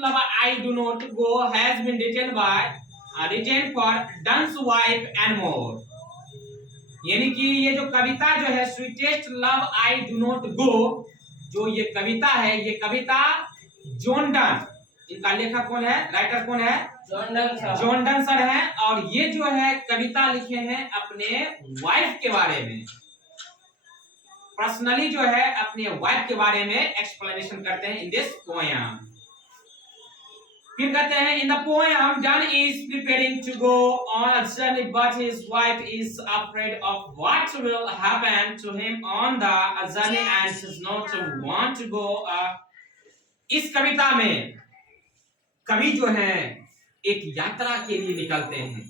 love I do not go has been written for Dunn's wife and more. यानी कि ये जो कविता जो है sweetest love I do not गो, जो ये कविता है, ये कविता जॉन डन, इनका लेखक कौन है, राइटर कौन है, जॉन डन सर है। और ये जो है कविता लिखे हैं अपने वाइफ के बारे में, पर्सनली जो है अपने वाइफ के बारे में एक्सप्लेनेशन करते हैं इन दिस पोएम। फिर कहते हैं in the poem Donne is preparing to go on a journey but his wife is afraid of what will happen to him on the journey and does not want to go. इस कविता में कवि जो है एक यात्रा के लिए निकलते हैं।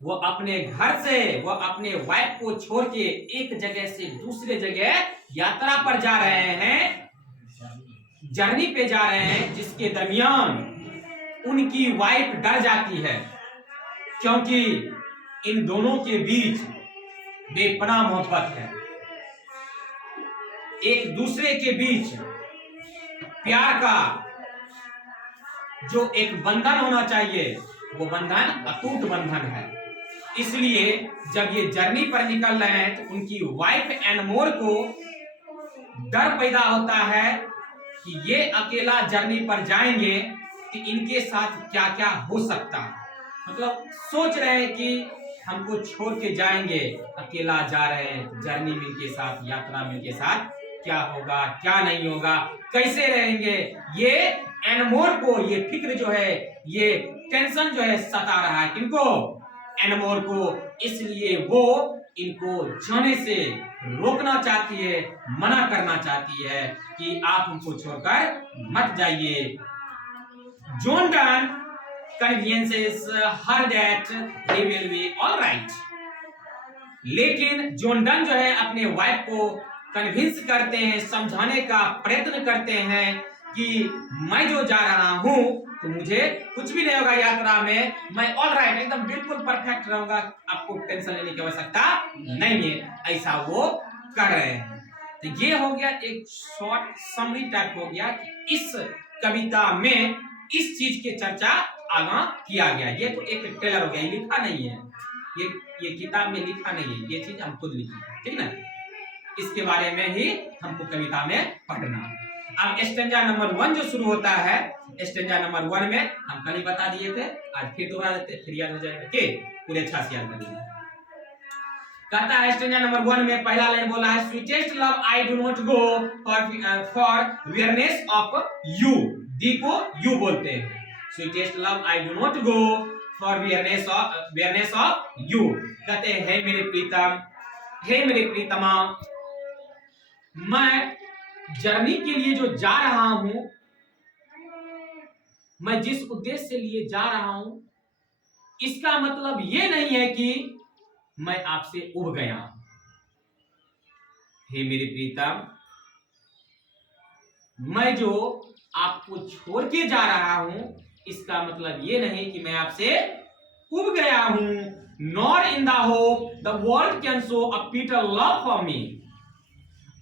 वो अपने घर से, वो अपने वाइफ को छोड़ के एक जगह से दूसरे जगह यात्रा पर जा रहे हैं, जर्नी पे जा रहे हैं, जिसके दरमियान उनकी वाइफ डर जाती है, क्योंकि इन दोनों के बीच बेपनाह मोहब्बत है। एक दूसरे के बीच प्यार का जो एक बंधन होना चाहिए, वो बंधन अटूट बंधन है। इसलिए जब ये जर्नी पर निकल रहे हैं तो उनकी वाइफ एंड मोर को डर पैदा होता है कि ये अकेला जर्नी पर जाएंगे कि इनके साथ क्या क्या हो सकता है। मतलब सोच रहे हैं कि हमको छोड़ के जाएंगे, अकेला जा रहे हैं जर्नी में, इनके साथ यात्रा में इनके साथ क्या होगा क्या नहीं होगा, कैसे रहेंगे, ये एनमोर को ये फिक्र जो है, ये टेंशन जो है सता रहा है किनको, एनमोर को। इसलिए वो इनको जाने से रोकना चाहती है, मना करना चाहती है कि आप हमको छोड़कर मत जाइए। John Donne convinces her that he will be alright. लेकिन जॉन डन जो है अपने वाइफ को कन्विंस करते हैं, समझाने का प्रयत्न करते हैं कि मैं जो जा रहा हूं तो मुझे कुछ भी नहीं होगा यात्रा में, मैं ऑलराइट एकदम बिल्कुल परफेक्ट रहूंगा, आपको टेंशन लेने की आवश्यकता नहीं है, ऐसा वो कर रहे हैं। तो ये हो गया एक शॉर्ट समरी टाइप हो गया कि इस कविता में इस चीज की चर्चा आगा किया गया। ये तो एक ट्रेलर हो गया, ये लिखा नहीं है, ये किताब में लिखा नहीं है, ये चीज हम खुद लिखी, ठीक ना। इसके बारे में ही हमको कविता में पढ़ना। अब स्टेंजा नंबर 1 जो शुरू होता है, स्टेंजा नंबर 1 में हम कल ही बता दिए थे, आज फिर दोहरा देते, फिर याद हो जाएगा कि पूरे अच्छा से याद कर लेंगे। कहता है स्टेंजा नंबर 1 में पहला लाइन बोला है, sweetest love I do not go for weariness of you. दी को यू बोलते हैं, sweetest love I do not go for weariness of you. कहते हैं हे मेरे प्रीतम, हे मेरे प्रीतमा, मैं जर्नी के लिए जो जा रहा हूं, मैं जिस उद्देश्य से लिए जा रहा हूं, इसका मतलब ये नहीं है कि मैं आपसे उब गया। हे मेरे प्रीतम, मैं जो आपको छोड़ के जा रहा हूं, इसका मतलब ये नहीं कि मैं आपसे उब गया हूं। Nor in the hope the world can show a bitter love for me.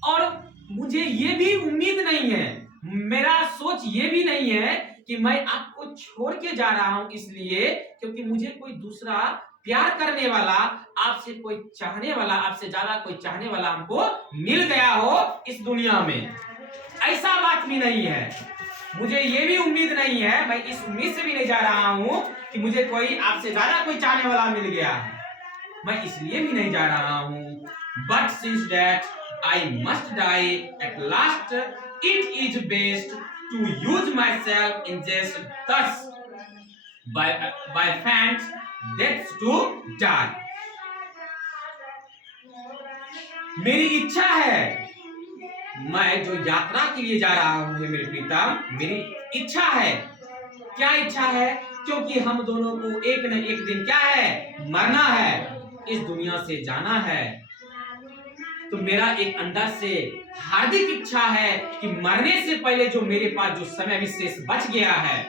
और मुझे ये भी उम्मीद नहीं है, मेरा सोच ये भी नहीं है कि मैं आपको छोड़ के जा रहा हूं इसलिए क्योंकि मुझे कोई दूसरा प्यार करने वाला, आपसे कोई चाहने वाला, आपसे ज्यादा कोई चाहने वाला हमको मिल गया हो इस दुनिया में, ऐसा बात भी नहीं है। मुझे ये भी उम्मीद नहीं है, मैं इस उम्मीद से भी नहीं जा रहा हूं कि मुझे कोई आपसे ज्यादा कोई चाहने वाला मिल गया है, मैं इसलिए भी नहीं जा रहा हूं। But since that I must die at last, it is best to use myself in just thus by fans that's to die। मेरी इच्छा है, मैं जो यात्रा के लिए जा रहा हूं मेरे प्रीतम, मेरी इच्छा है। क्या इच्छा है? क्योंकि हम दोनों को एक न एक दिन क्या है, मरना है, इस दुनिया से जाना है। तो मेरा एक अंदर से हार्दिक इच्छा है कि मरने से पहले जो मेरे पास जो समय विशेष बच गया है,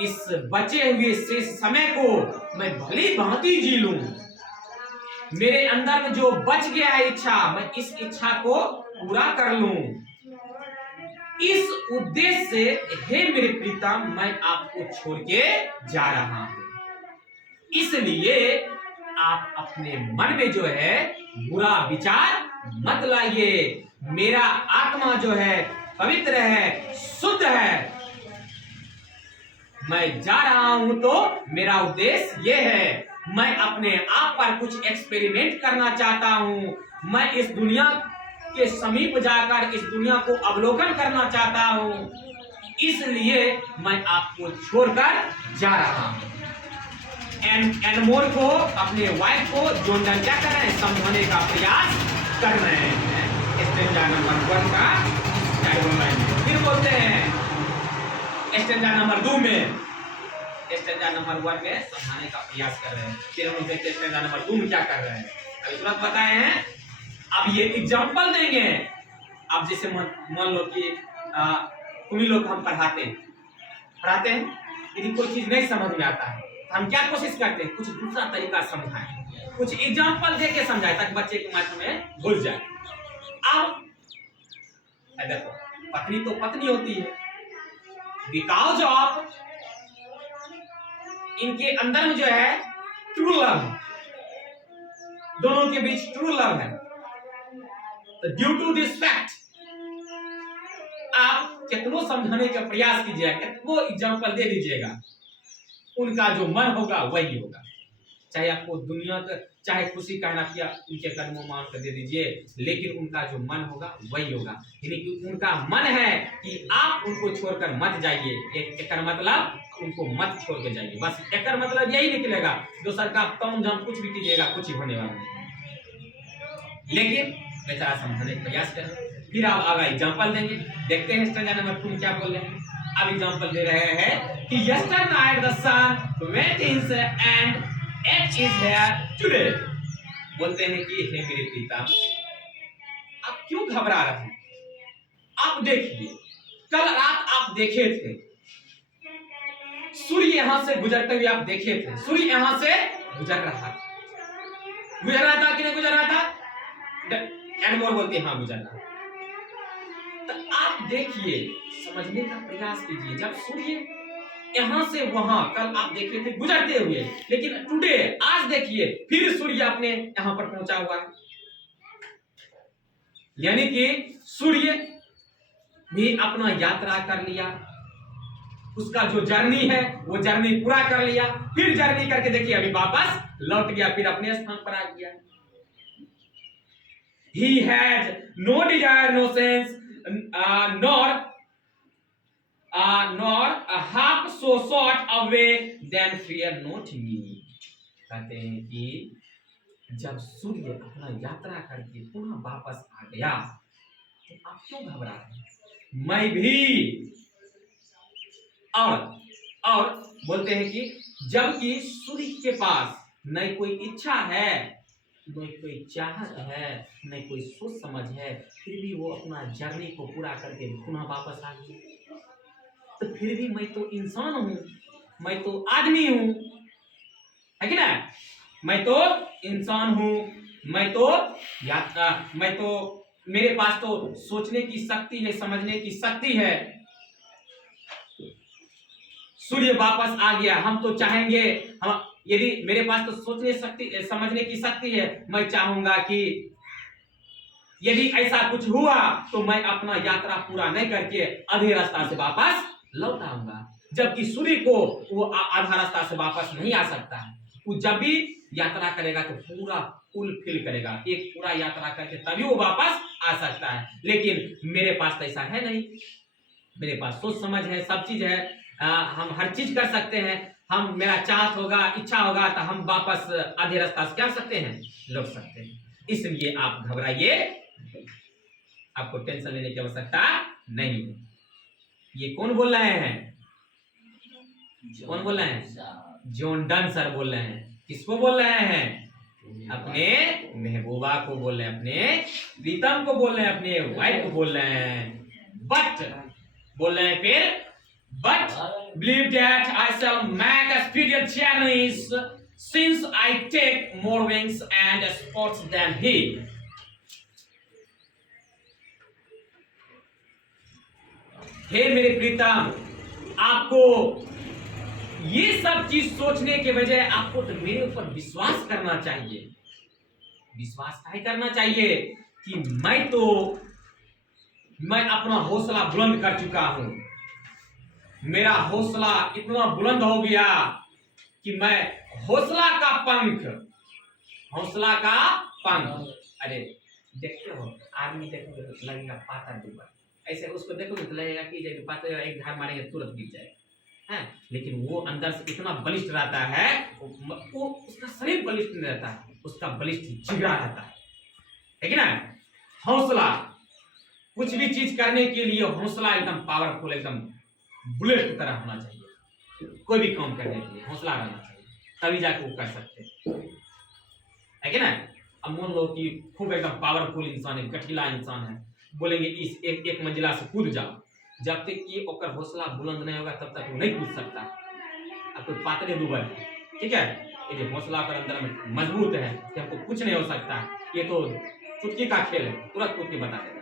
इस बचे हुए शेष समय को मैं भली भांति जी लूं। मेरे अंदर में जो बच गया है इच्छा, मैं इस इच्छा को पूरा कर लूं। इस उद्देश्य से हे मेरे प्रीतम मैं आपको छोड़ के जा रहा हूं, इसलिए आप अपने मन में जो है बुरा विचार मत लाइए। मेरा आत्मा जो है पवित्र है, शुद्ध है। मैं जा रहा हूं तो मेरा उद्देश्य यह है, मैं अपने आप पर कुछ एक्सपेरिमेंट करना चाहता हूं। मैं इस दुनिया के समीप जाकर इस दुनिया को अवलोकन करना चाहता हूं, इसलिए मैं आपको छोड़कर जा रहा हूं। एनमोर को, अपने वाइफ को जोनडन क्या कर रहे हैं, समझाने का प्रयास कर रहे हैं। स्टेंजा नंबर 1 का फिर बोलते हैं स्टेंजा नंबर 2 में, स्टेंजा नंबर 1 में समझाने का प्रयास कर रहे हैं। फिर हम देखते हैं स्टेंजा नंबर 2 में क्या कर रहे हैं। अभी तुरंत बताए हैं। अब ये एग्जांपल देंगे। अब जैसे मान लो कि तुम ही लोग हम पढ़ाते हैं, यदि कोई चीज नहीं समझ में आता है तो हम क्या कोशिश करते हैं, कुछ दूसरा तरीका समझाएं, कुछ एग्जांपल दे के समझाएं ताकि बच्चे के माइंड में घुस जाए। अब देखो, पत्नी तो पत्नी होती है, बिकॉज ऑफ इनके अंदर में जो है ट्रू लव है, दोनों के बीच ट्रू लव है। तो ड्यू टू दिस फैक्ट आप कितनों समझाने का प्रयास कीजिएगा, कितनों एग्जांपल दे दीजिएगा, उनका जो मन होगा वही होगा। चाहे आपको दुनिया का चाहे खुशी कहना किया उनके कदमों मान कर दे दीजिए, लेकिन उनका जो मन होगा वही होगा। यानी कि उनका मन है कि आप उनको छोड़कर मत जाइए। एक मतलब उनको मत छोड़ के जाइए, बस एक मतलब यही निकलेगा। दोसर का कम जम कुछ भी कीजिएगा, कुछ ही होने वाला नहीं। लेकिन बेचारा समझाने का प्रयास करें। फिर आप आगे एग्जांपल देंगे, देखते हैं स्टेंजा नंबर 2 क्या बोल रहे हैं। अब एग्जांपल दे रहे हैं कि yesterday night the sun went in and it is here today. बोलते हैं कि हे मेरे पिता, आप क्यों घबरा रहे हैं? आप देखिए, कल रात आप देखे थे सूर्य यहां से गुजरते हुए, आप देखे थे सूर्य यहां से गुजर रहा था कि नहीं गुजर रहा था? एनमोर बोलते हैं हाँ गुजर रहा। तो आप देखिए, समझने का प्रयास कीजिए। जब सूर्य यहां से वहां कल आप देखे थे गुजरते हुए, लेकिन टुडे आज देखिए फिर सूर्य अपने यहां पर पहुंचा हुआ है। यानी कि सूर्य भी अपना यात्रा कर लिया, उसका जो जर्नी है वो जर्नी पूरा कर लिया, फिर जर्नी करके देखिए अभी वापस लौट गया, फिर अपने स्थान पर आ गया। He had no desire, no sense, nor a half so short away than fear not me। कहते हैं कि जब सूर्य अपना यात्रा करके पुनः वापस आ गया तो आप क्यों घबरा रहे हैं? मैं भी और बोलते हैं कि जबकि सूर्य के पास न कोई इच्छा है, न कोई चाहत है, न कोई सोच समझ है, फिर भी वो अपना जर्नी को पूरा करके पुनः वापस आ गया। तो फिर भी मैं तो इंसान हूं, मैं तो आदमी हूं, है कि ना? मैं तो इंसान हूं, मैं तो मेरे पास तो सोचने की शक्ति है, समझने की शक्ति है। सूर्य वापस आ गया, हम तो चाहेंगे, हम यदि मेरे पास तो सोचने शक्ति समझने की शक्ति है, मैं चाहूंगा कि यदि ऐसा कुछ हुआ तो मैं अपना यात्रा पूरा नहीं करके आधे रास्ता से वापस लौट आऊंगा। जबकि सूर्य को वो आधा रास्ता से वापस नहीं आ सकता है। वो जब भी यात्रा करेगा तो पूरा फुलफिल करेगा, एक पूरा यात्रा करके तभी वो वापस आ सकता है। लेकिन मेरे पास तो ऐसा है नहीं, मेरे पास सोच समझ है, सब चीज है, हम हर चीज कर सकते हैं। हम मेरा चाहत होगा, इच्छा होगा तो हम वापस आधे रास्ता से क्या सकते हैं, लौट सकते हैं। इसलिए आप घबराइए, आपको टेंशन लेने की आवश्यकता नहीं है। ये कौन बोल रहे हैं? कौन बोल रहे हैं? जॉन डन सर बोल रहे हैं। किसको बोल रहे हैं? अपने महबूबा को बोल रहे हैं, अपने प्रीतम को बोल रहे हैं, अपने वाइफ को बोल रहे हैं। बट बोल रहे हैं फिर, but believe that I shall make a speedier journey since I take more wings and sports than he। हे मेरे प्रीतम, आपको ये सब चीज सोचने के बजाय आपको तो मेरे ऊपर विश्वास करना चाहिए। विश्वास नहीं करना चाहिए कि मैं अपना हौसला बुलंद कर चुका हूं। मेरा हौसला इतना बुलंद हो गया कि मैं हौसला का पंख अरे देखते हो आदमी, देखोगे तो लगेगा पाता डूबा, ऐसे उसको देखोगे तो लगेगा कि जैसे पाता एक धार मारेंगे तुरंत गिर जाएगा, है। लेकिन वो अंदर से इतना बलिष्ठ रहता है, वो उसका शरीर बलिष्ठ नहीं रहता है, उसका बलिष्ठ जिगरा रहता है कि ना। हौसला, कुछ भी चीज करने के लिए हौसला एकदम पावरफुल, एकदम बुलेट की तरह होना चाहिए। कोई भी काम करने के लिए हौसला रहना चाहिए, तभी जाके वो कर सकते है कि ना। अब मान लो कि खूब एकदम पावरफुल इंसान है, गठीला इंसान है, बोलेंगे इस एक मंजिला से कूद जाओ, जब तक कि ओकर हौसला बुलंद नहीं होगा तब तक वो नहीं कूद सकता। अब कोई पातले दुबर है, ठीक है, ये हौसला पर अंदर में मजबूत है कि हमको कुछ नहीं हो सकता, ये तो चुटकी का खेल है, तुरंत कूद के बता देगा।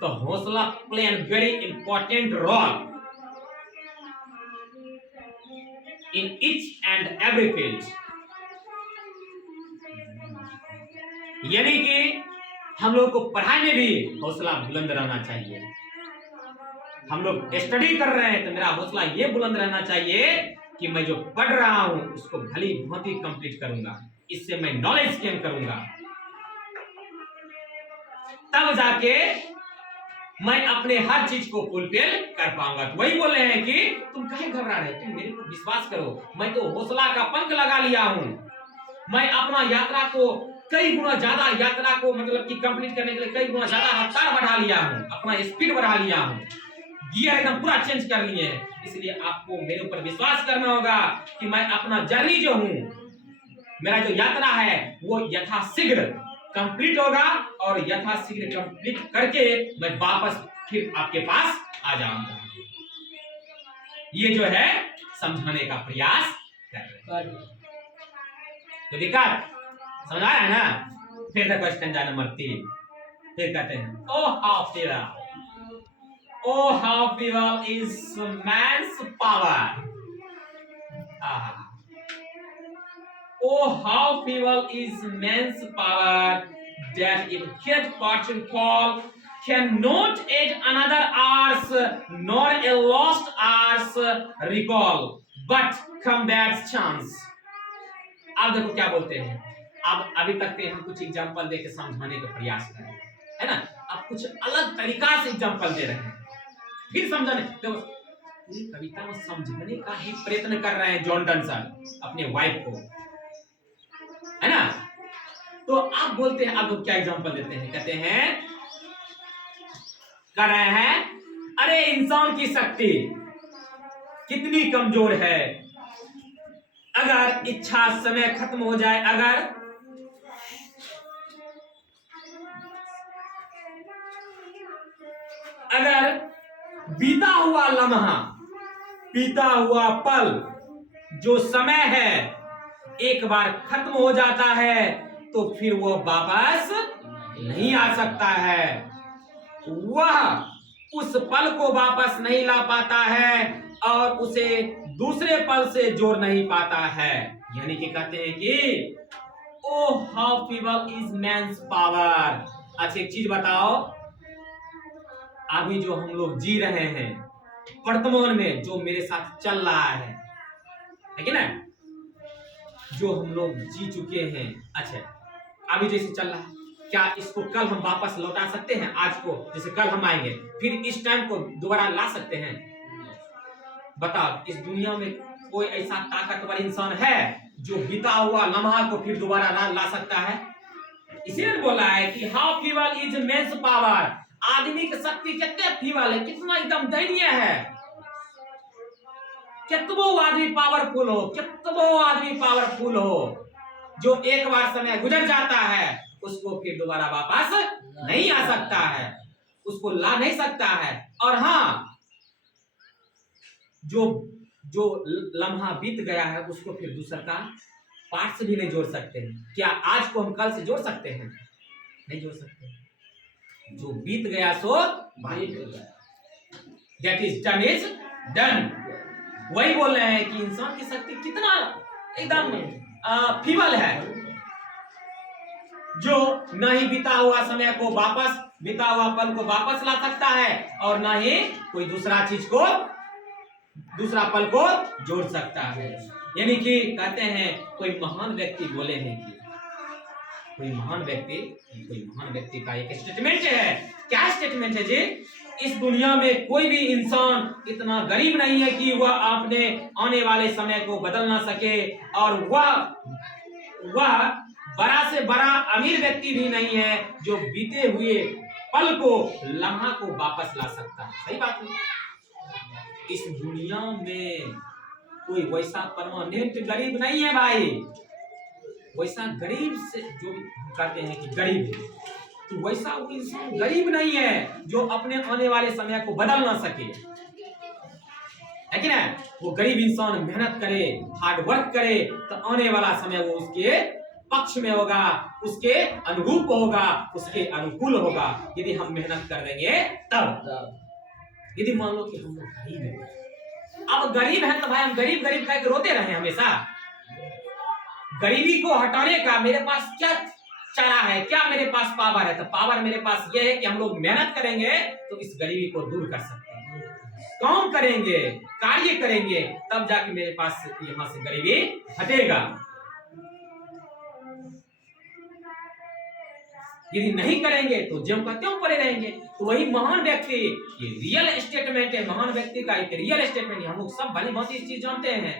तो हौसला play an very important role in each and every field. यानी कि हम लोग को पढ़ाई में भी हौसला बुलंद रहना चाहिए। हम लोग स्टडी कर रहे हैं तो मेरा हौसला ये बुलंद रहना चाहिए कि मैं जो पढ़ रहा हूं उसको भली भांति कंप्लीट करूंगा, इससे मैं नॉलेज गेन करूंगा, तब जाके मैं अपने हर चीज को फुलफिल कर पाऊंगा। तो वही बोल रहे हैं कि तुम काहे घबरा रहे, तुम मेरे पर विश्वास करो, मैं तो हौसला का पंख लगा लिया हूं। मैं अपना यात्रा को कई गुना ज्यादा, यात्रा को मतलब कि कंप्लीट करने के लिए कई गुना ज्यादा रफ्तार बढ़ा लिया हूं, अपना स्पीड बढ़ा लिया हूं, गियर एकदम पूरा चेंज कर लिए हैं। इसलिए आपको मेरे ऊपर विश्वास करना होगा कि मैं अपना जर्नी जो हूं, मेरा जो यात्रा है वो यथाशीघ्र कंप्लीट होगा, और यथाशीघ्र कंप्लीट करके मैं वापस फिर आपके पास आ जाऊंगा। ये जो है समझाने का प्रयास कर रहे हैं। तो दिक्कत समझ आया है ना। फिर द क्वेश्चन नंबर 3, फिर कहते हैं ओ how feeble is man's power। Oh how feeble is man's power, that if his fortune fall cannot add another hour's nor a lost hour's recall but combats chance। अब देखो क्या बोलते हैं। अब अभी तक के हम कुछ एग्जांपल देके समझाने का प्रयास कर रहे हैं, है ना। अब कुछ अलग तरीका से एग्जांपल दे रहे हैं, फिर समझाने, देखो कविता में समझाने का ही प्रयत्न कर रहे हैं जॉन डनसन अपने वाइफ को, है ना। तो आप बोलते हैं, अब क्या एग्जांपल देते हैं, कहते हैं कर रहे हैं, अरे इंसान की शक्ति कितनी कमजोर है, अगर इच्छा समय खत्म हो जाए, अगर बीता हुआ लम्हा, बीता हुआ पल, जो समय है एक बार खत्म हो जाता है तो फिर वो वापस नहीं आ सकता है, वह उस पल को वापस नहीं ला पाता है और उसे दूसरे पल से जोड़ नहीं पाता है। यानी कि कहते हैं कि O how feeble is man's power. अच्छा एक चीज बताओ, अभी जो हम लोग जी रहे हैं वर्तमान में, जो मेरे साथ चल रहा है कि ना, जो हम लोग जी चुके हैं, अच्छा अभी जैसे चल रहा है, क्या इसको कल हम वापस लौटा सकते हैं? आज को जैसे कल हम आएंगे फिर इस टाइम को दोबारा ला सकते हैं? बताओ, इस दुनिया में कोई ऐसा ताकतवर इंसान है जो बीता हुआ लम्हा को फिर दोबारा ला सकता है? इसलिए बोला है कि how feeble is man's power. आदमी की शक्ति कितने फीबल है, कितना एकदम दयनीय है। कितनो आदमी पावरफुल हो, कितनो आदमी पावरफुल हो, जो एक बार समय गुजर जाता है उसको फिर दोबारा वापस नहीं आ सकता है, उसको ला नहीं सकता है। और हाँ, जो लम्हा बीत गया है उसको फिर दूसरा का पार्ट से भी नहीं जोड़ सकते हैं। क्या आज को हम कल से जोड़ सकते हैं? नहीं जोड़ सकते। जो बीत गया सो बीत गया, that is done is done. वही बोल रहे हैं कि इंसान की शक्ति कितना एकदम फीबल है, जो न ही बीता हुआ समय को वापस, बीता हुआ पल को वापस ला सकता है, और न ही कोई दूसरा चीज को, दूसरा पल को जोड़ सकता है। यानी कि कहते हैं कोई महान व्यक्ति बोले हैं कि कोई महान व्यक्ति का एक स्टेटमेंट है। क्या स्टेटमेंट है जी? इस दुनिया में कोई भी इंसान इतना गरीब नहीं है कि वह अपने आने वाले समय को बदल ना सके, और वह बड़ा से बड़ा अमीर व्यक्ति भी नहीं है जो बीते हुए पल को, लम्हा को वापस ला सकता है। सही बात है। इस दुनिया में कोई वैसा परमानेंट गरीब नहीं है भाई। वैसा गरीब से जो कहते हैं कि गरीब है, तो वैसा वो इंसान गरीब नहीं है जो अपने आने वाले समय को बदल ना सके, है कि ना? वो गरीब इंसान मेहनत करे, हार्ड वर्क करे, तो आने वाला समय वो उसके पक्ष में होगा, उसके अनुरूप होगा, उसके अनुकूल होगा। यदि हम मेहनत कर देंगे तब। यदि मान लो कि हम लोग गरीब हैं, अब गरीब है तो भाई हम गरीब गरीब कह के रोते रहे हमेशा। गरीबी को हटाने का मेरे पास क्या चारा है, क्या मेरे पास पावर है? तो पावर मेरे पास यह है कि हम लोग मेहनत करेंगे तो इस गरीबी को दूर कर सकते हैं। काम करेंगे, कार्य करेंगे, तब जाके मेरे पास यहाँ से गरीबी हटेगा। यदि नहीं करेंगे तो ज्यों का त्यों पड़े रहेंगे। तो वही महान व्यक्ति, ये रियल स्टेटमेंट है, महान व्यक्ति का एक रियल स्टेटमेंट है। हम लोग सब भली भांति इस चीज जानते हैं।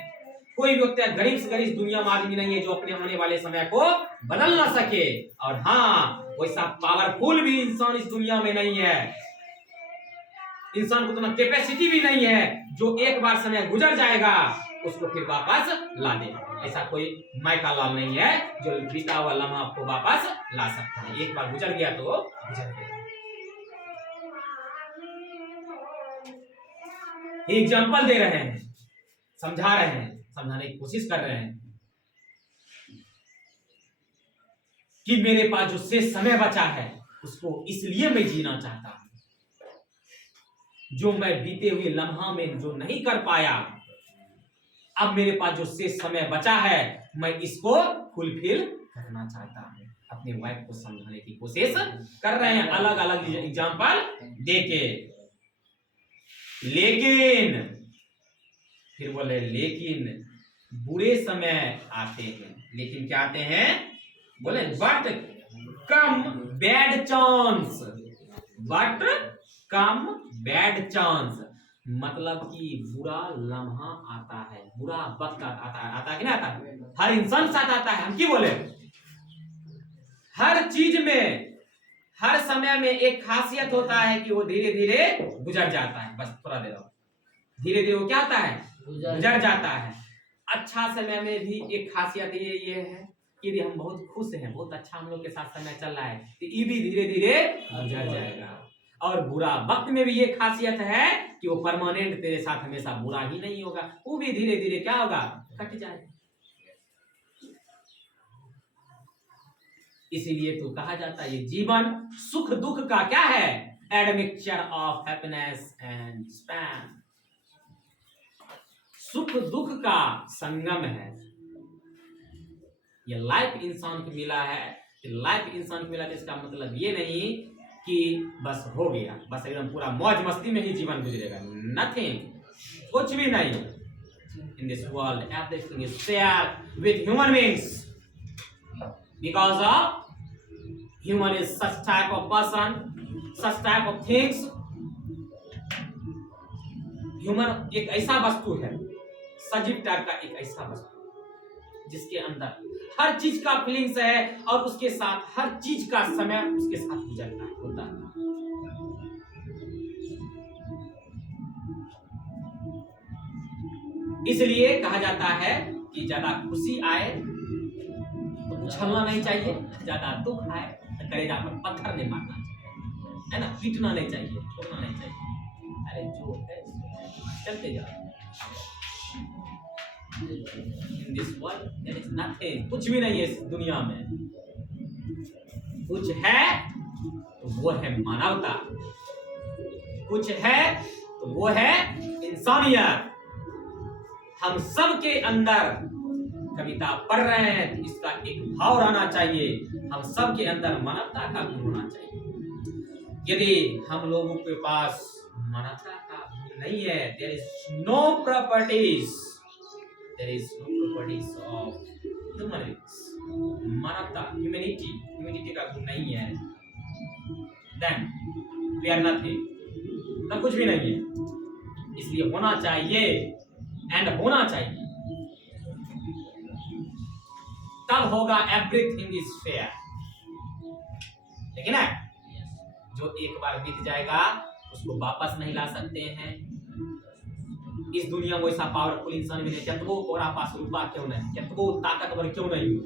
कोई व्यक्ति गरीब से गरीब दुनिया में आदमी नहीं है जो अपने आने वाले समय को बदल ना सके। और हाँ, वैसा पावरफुल भी इंसान इस दुनिया में नहीं है। इंसान को उतना कैपेसिटी भी नहीं है जो एक बार समय गुजर जाएगा उसको फिर वापस ला दे। ऐसा कोई माइका लाल नहीं है जो बीता हुआ लम्हा आपको वापस ला सकता है। एक बार गुजर गया तो गुजर गया। एग्जाम्पल दे रहे हैं, समझा रहे हैं, समझाने की कोशिश कर रहे हैं कि मेरे पास जो शेष समय बचा है उसको इसलिए मैं जीना चाहता हूं, जो मैं बीते हुए लम्हा में जो नहीं कर पाया, अब मेरे पास जो शेष समय बचा है मैं इसको फुलफिल करना चाहता हूं। अपने वाइफ को समझाने की कोशिश कर रहे हैं अलग अलग एग्जाम्पल देके। लेकिन फिर बोले लेकिन बुरे समय आते हैं। लेकिन क्या आते हैं? बोले but come bad chance, but come bad chance, मतलब कि बुरा लम्हा आता है, बुरा वक्त आता है कि नहीं आता? हर इंसान साथ आता है। हम क्यों बोले? हर चीज में, हर समय में एक खासियत होता है कि वो धीरे धीरे गुजर जाता है। बस थोड़ा देर और धीरे धीरे वो क्या होता है? गुजर जाता है। अच्छा समय में भी एक खासियत ये है कि यदि हम बहुत खुश हैं, बहुत अच्छा हम लोग के साथ समय चल रहा है, तो ये भी धीरे धीरे गुजर जाएगा। और बुरा वक्त में भी ये खासियत है कि वो परमानेंट तेरे साथ हमेशा बुरा ही नहीं होगा, वो भी धीरे धीरे क्या होगा? कट जाएगा। इसीलिए तो कहा जाता है ये जीवन सुख दुख का क्या है? Admixture of happiness and span, सुख दुख का संगम है। ये लाइफ इंसान को मिला है, लाइफ इंसान को मिला है, इसका मतलब ये नहीं कि बस हो गया, बस एकदम पूरा मौज मस्ती में ही जीवन गुजरेगा। नथिंग, कुछ भी नहीं। In this world everything is share with human beings, because of human is such type of person, such type of things. Human एक ऐसा वस्तु है, सजीव टाइप का एक ऐसा वस्तु जिसके अंदर हर चीज का फीलिंग्स है और उसके साथ हर चीज का समय उसके साथ गुजरता है, होता है। इसलिए कहा जाता है कि ज्यादा खुशी आए तो उछलना नहीं चाहिए, ज्यादा दुख आए तो कलेजा पर पत्थर नहीं मारना चाहिए, है ना? पीटना नहीं चाहिए, छोड़ना नहीं चाहिए। अरे जो है चलते जाओ। In this world there is nothing, कुछ भी नहीं है इस दुनिया में। कुछ है तो वो है मानवता, कुछ है तो तो वो है इंसानियत। हम सब के अंदर कविता पढ़ रहे हैं तो इसका एक भाव रहना चाहिए, हम सब के अंदर मानवता का गुण होना चाहिए। यदि हम लोगों के पास मानवता का गुण नहीं है, there is no properties of human beings, मानवता ह्यूमैनिटी का गुण नहीं है, देन वी आर नथिंग, तब कुछ भी नहीं है। इसलिए होना चाहिए एंड होना चाहिए, तब होगा एवरीथिंग इज फेयर। लेकिन है जो एक बार बीत जाएगा उसको वापस नहीं ला सकते हैं। इस दुनिया में ऐसा पावरफुल इंसान भी नहीं, जब और पास रुपा क्यों नहीं, जब वो ताकतवर क्यों नहीं हो,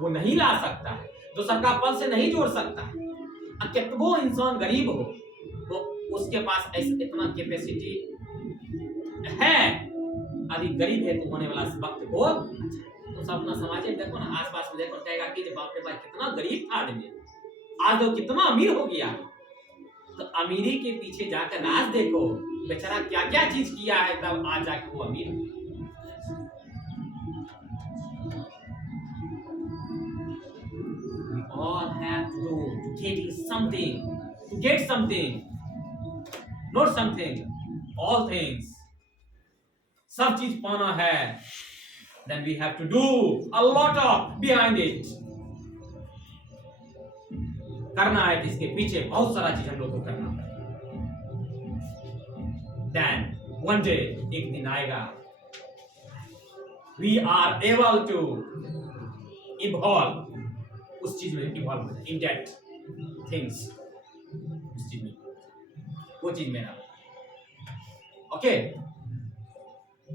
वो नहीं ला सकता है, जो सरकार पल से नहीं जोड़ सकता है। अब वो इंसान गरीब हो तो उसके पास ऐसा इतना कैपेसिटी है, अभी गरीब है तो होने वाला वक्त को तो सब अपना समाज में देखो ना, आसपास में देखो, कहेगा कि बाप रे बाप कितना गरीब था आदमी, आज तो कितना अमीर हो गया। तो अमीरी के पीछे जाकर राज देखो, बेचारा क्या क्या चीज किया है, तब आज जाके वो अमीर हो। We all have to do to get something, not something, all things, सब चीज पाना है, then we have to do a lot of behind it, करना है, इसके पीछे बहुत सारा चीज हम लोग को करना है। Then one day एक दिन आएगा, we are able to evolve, उस चीज में इवॉल्व हो जाए, इन दैट थिंग्स, उस चीज में, वो चीज मेरा। ओके